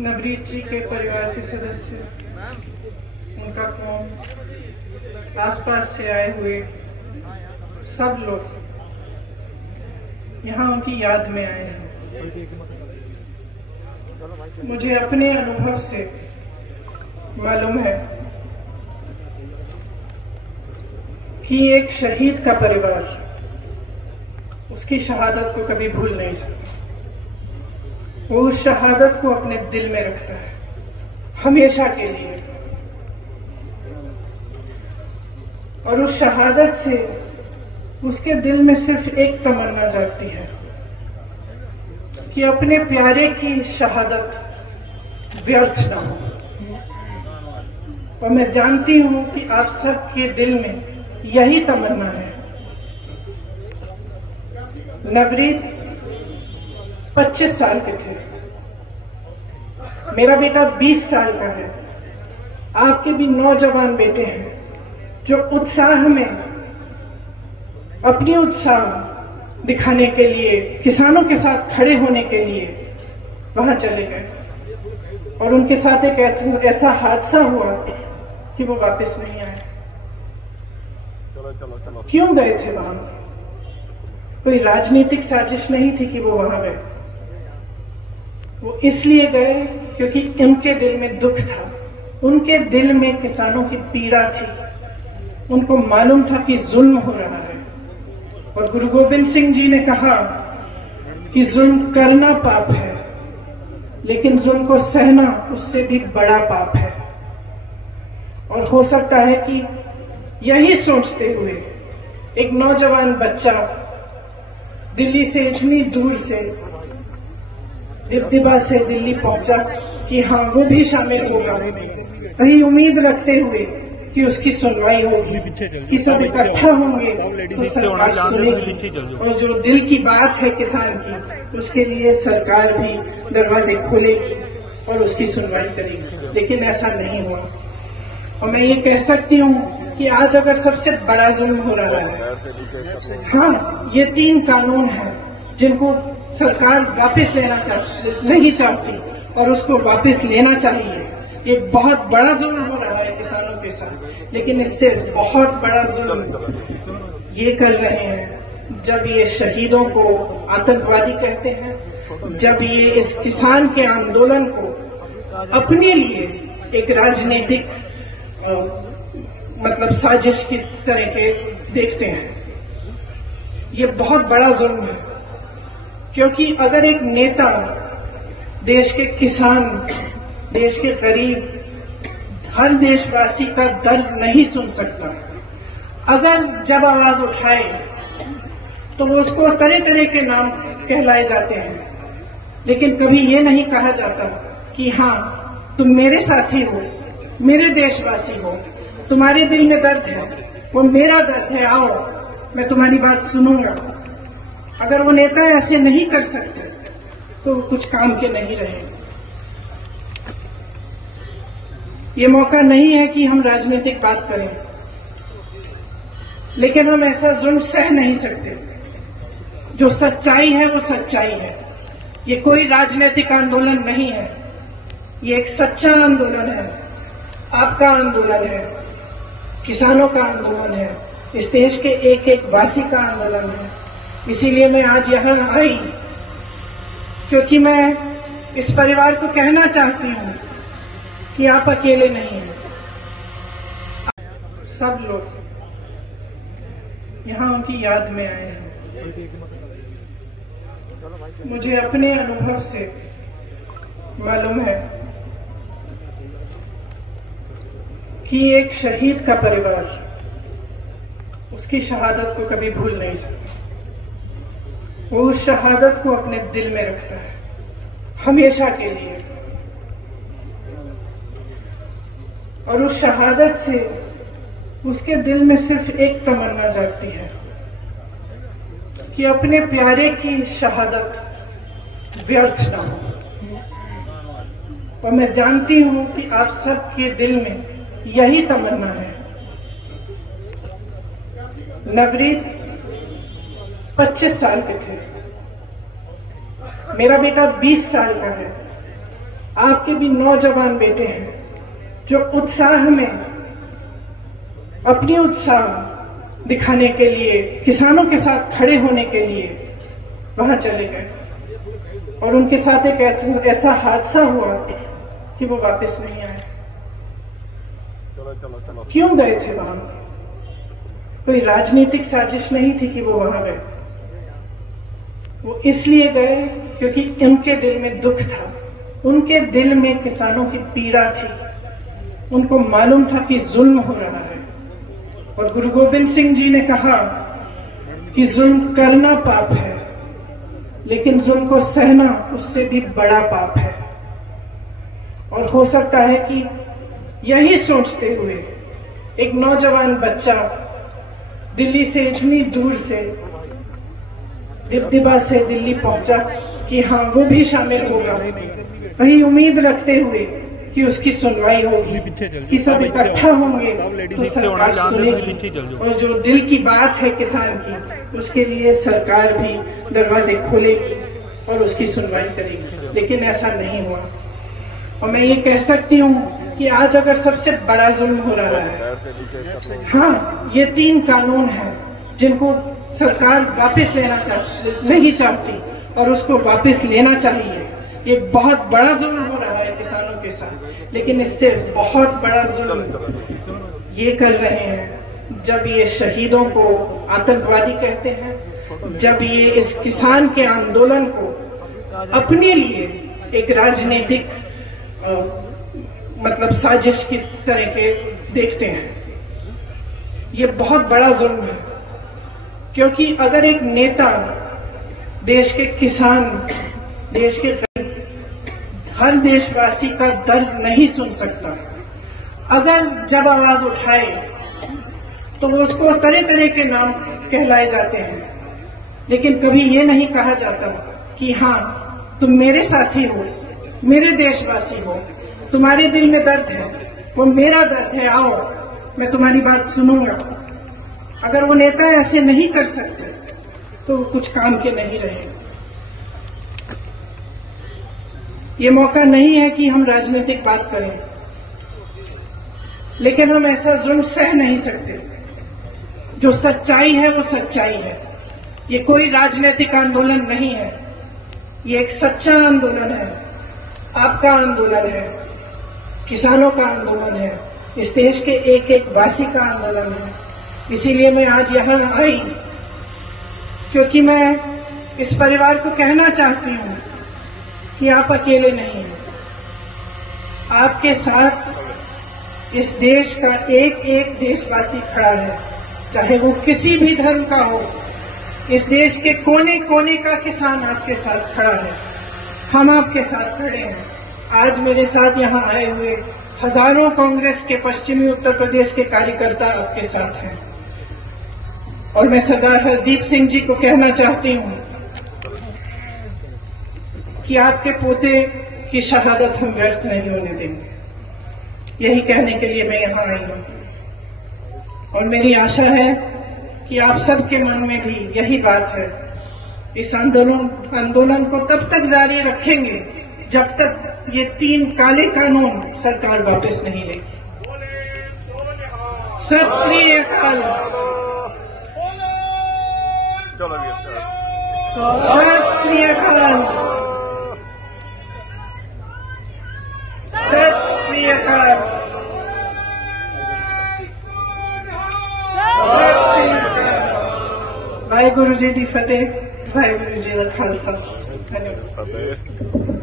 नवरीत जी के परिवार के सदस्य, उनका कौम, आसपास से आए हुए सब लोग यहाँ उनकी याद में आए हैं। मुझे अपने अनुभव से मालूम है कि एक शहीद का परिवार उसकी शहादत को कभी भूल नहीं सकता। वो उस शहादत को अपने दिल में रखता है हमेशा के लिए, और उस शहादत से उसके दिल में सिर्फ एक तमन्ना जागती है कि अपने प्यारे की शहादत व्यर्थ ना हो। और मैं जानती हूं कि आप सबके दिल में यही तमन्ना है। नवरीत 25 साल के थे, मेरा बेटा 20 साल का है। आपके भी नौजवान बेटे हैं जो उत्साह में अपनी उत्साह दिखाने के लिए, किसानों के साथ खड़े होने के लिए वहां चले गए, और उनके साथ एक ऐसा हादसा हुआ कि वो वापस नहीं आए। क्यों गए थे वहां? कोई राजनीतिक साजिश नहीं थी कि वो वहां गए। वो इसलिए गए क्योंकि उनके दिल में दुख था, उनके दिल में किसानों की पीड़ा थी। उनको मालूम था कि जुल्म हो रहा है, और गुरु गोविंद सिंह जी ने कहा कि जुल्म करना पाप है, लेकिन जुल्म को सहना उससे भी बड़ा पाप है। और हो सकता है कि यही सोचते हुए एक नौजवान बच्चा दिल्ली से इतनी दूर से, दिब्दिबा से दिल्ली पहुंचा कि हाँ वो भी शामिल होगा, वही उम्मीद रखते हुए कि उसकी सुनवाई होगी, कि सब इकट्ठा होंगे तो सरकार सुनेगी, और जो दिल की बात है किसान की उसके लिए सरकार भी दरवाजे खोलेगी और उसकी सुनवाई करेगी। लेकिन ऐसा नहीं हुआ। और मैं ये कह सकती हूँ कि आज अगर सबसे बड़ा जुल्म हो रहा है, हाँ, ये 3 कानून हैं जिनको सरकार वापस लेना नहीं चाहती और उसको वापस लेना चाहिए। ये बहुत बड़ा जुल्म हो रहा है किसानों के साथ, लेकिन इससे बहुत बड़ा जुल्म ये कर रहे हैं जब ये शहीदों को आतंकवादी कहते हैं, जब ये इस किसान के आंदोलन को अपने लिए एक राजनीतिक मतलब साजिश की तरह के देखते हैं। ये बहुत बड़ा जुल्म है, क्योंकि अगर एक नेता देश के किसान, देश के गरीब, हर देशवासी का दर्द नहीं सुन सकता, अगर जब आवाज उठाए तो वो उसको तरह तरह के नाम कहलाए जाते हैं, लेकिन कभी ये नहीं कहा जाता कि हाँ तुम मेरे साथी हो, मेरे देशवासी हो, तुम्हारे दिल में दर्द है, वो मेरा दर्द है, आओ मैं तुम्हारी बात सुनूंगा। अगर वो नेता ऐसे नहीं कर सकते तो कुछ काम के नहीं रहे। ये मौका नहीं है कि हम राजनीतिक बात करें, लेकिन हम ऐसा जुल्म सह नहीं सकते। जो सच्चाई है वो सच्चाई है। ये कोई राजनीतिक आंदोलन नहीं है, ये एक सच्चा आंदोलन है, आपका आंदोलन है, किसानों का आंदोलन है, इस देश के एक एक वासी का आंदोलन है। इसीलिए मैं आज यहां आई, क्योंकि मैं इस परिवार को कहना चाहती हूं कि आप अकेले नहीं हैं। सब लोग यहाँ उनकी याद में आए हैं। मुझे अपने अनुभव से मालूम है कि एक शहीद का परिवार उसकी शहादत को कभी भूल नहीं सकता। वो उस शहादत को अपने दिल में रखता है हमेशा के लिए, और उस शहादत से उसके दिल में सिर्फ एक तमन्ना जागती है कि अपने प्यारे की शहादत व्यर्थ ना हो। और मैं जानती हूं कि आप सबके दिल में यही तमन्ना है। नवरीत 25 साल के थे। मेरा बेटा 20 साल का है। आपके भी नौजवान बेटे हैं जो उत्साह में अपनी उत्साह दिखाने के लिए, किसानों के साथ खड़े होने के लिए वहां चले गए और उनके साथ एक ऐसा हादसा हुआ कि वो वापस नहीं आए। क्यों गए थे वहां? कोई राजनीतिक साजिश नहीं थी कि वो वहां गए। वो इसलिए गए क्योंकि उनके दिल में दुख था, उनके दिल में किसानों की पीड़ा थी। उनको मालूम था कि जुल्म हो रहा है और गुरु गोविंद सिंह जी ने कहा कि जुल्म करना पाप है, लेकिन जुल्म को सहना उससे भी बड़ा पाप है। और हो सकता है कि यही सोचते हुए एक नौजवान बच्चा दिल्ली से इतनी दूर से दिब्दिबा से दिल्ली पहुंचा कि हाँ वो भी शामिल होगा, वही उम्मीद रखते हुए कि उसकी सुनवाई होगी, कि सब इकट्ठा होंगे तो सरकार सुनेगी और जो दिल की बात है किसान की उसके लिए सरकार भी दरवाजे खोलेगी और उसकी सुनवाई करेगी। लेकिन ऐसा नहीं हुआ। और मैं ये कह सकती हूँ कि आज अगर सबसे बड़ा जुल्म हो रहा है, हाँ ये 3 कानून हैं जिनको सरकार वापस लेना नहीं चाहती और उसको वापस लेना चाहिए। ये बहुत बड़ा जुल्म हो रहा है किसानों के साथ, लेकिन इससे बहुत बड़ा जुल्म ये कर रहे हैं जब ये शहीदों को आतंकवादी कहते हैं, जब ये इस किसान के आंदोलन को अपने लिए एक राजनीतिक मतलब साजिश की तरह के देखते हैं। ये बहुत बड़ा जुल्म है, क्योंकि अगर एक नेता देश के किसान, देश के हर देशवासी का दर्द नहीं सुन सकता, अगर जब आवाज उठाए तो उसको तरह तरह के नाम कहलाए जाते हैं, लेकिन कभी ये नहीं कहा जाता कि हाँ तुम मेरे साथी हो, मेरे देशवासी हो, तुम्हारे दिल में दर्द है, वो मेरा दर्द है, आओ मैं तुम्हारी बात सुनूंगा। अगर वो नेता ऐसे नहीं कर सकते तो कुछ काम के नहीं रहे। ये मौका नहीं है कि हम राजनीतिक बात करें, लेकिन हम ऐसा जुल्म सह नहीं सकते। जो सच्चाई है वो सच्चाई है। ये कोई राजनीतिक आंदोलन नहीं है, ये एक सच्चा आंदोलन है, आपका आंदोलन है, किसानों का आंदोलन है, इस देश के एक एक वासी का आंदोलन है। इसीलिए मैं आज यहां आई, क्योंकि मैं इस परिवार को कहना चाहती हूं कि आप अकेले नहीं हैं। आपके साथ इस देश का एक एक देशवासी खड़ा है, चाहे वो किसी भी धर्म का हो। इस देश के कोने कोने का किसान आपके साथ खड़ा है, हम आपके साथ खड़े हैं। आज मेरे साथ यहाँ आए हुए हजारों कांग्रेस के पश्चिमी उत्तर प्रदेश के कार्यकर्ता आपके साथ हैं। और मैं सरदार हरदीप सिंह जी को कहना चाहती हूँ कि आपके पोते की शहादत हम व्यर्थ नहीं होने देंगे। यही कहने के लिए मैं यहाँ आई हूँ और मेरी आशा है कि आप सबके मन में भी यही बात है। इस आंदोलन को तब तक जारी रखेंगे जब तक ये 3 काले कानून सरकार वापस नहीं लेगी। सत श्री अकाल। सत श्री अकाल। सत श्री अकाल। वाहेगुरु जी दी फतेह, वाहेगुरु जी दा खालसा। धन्यवाद।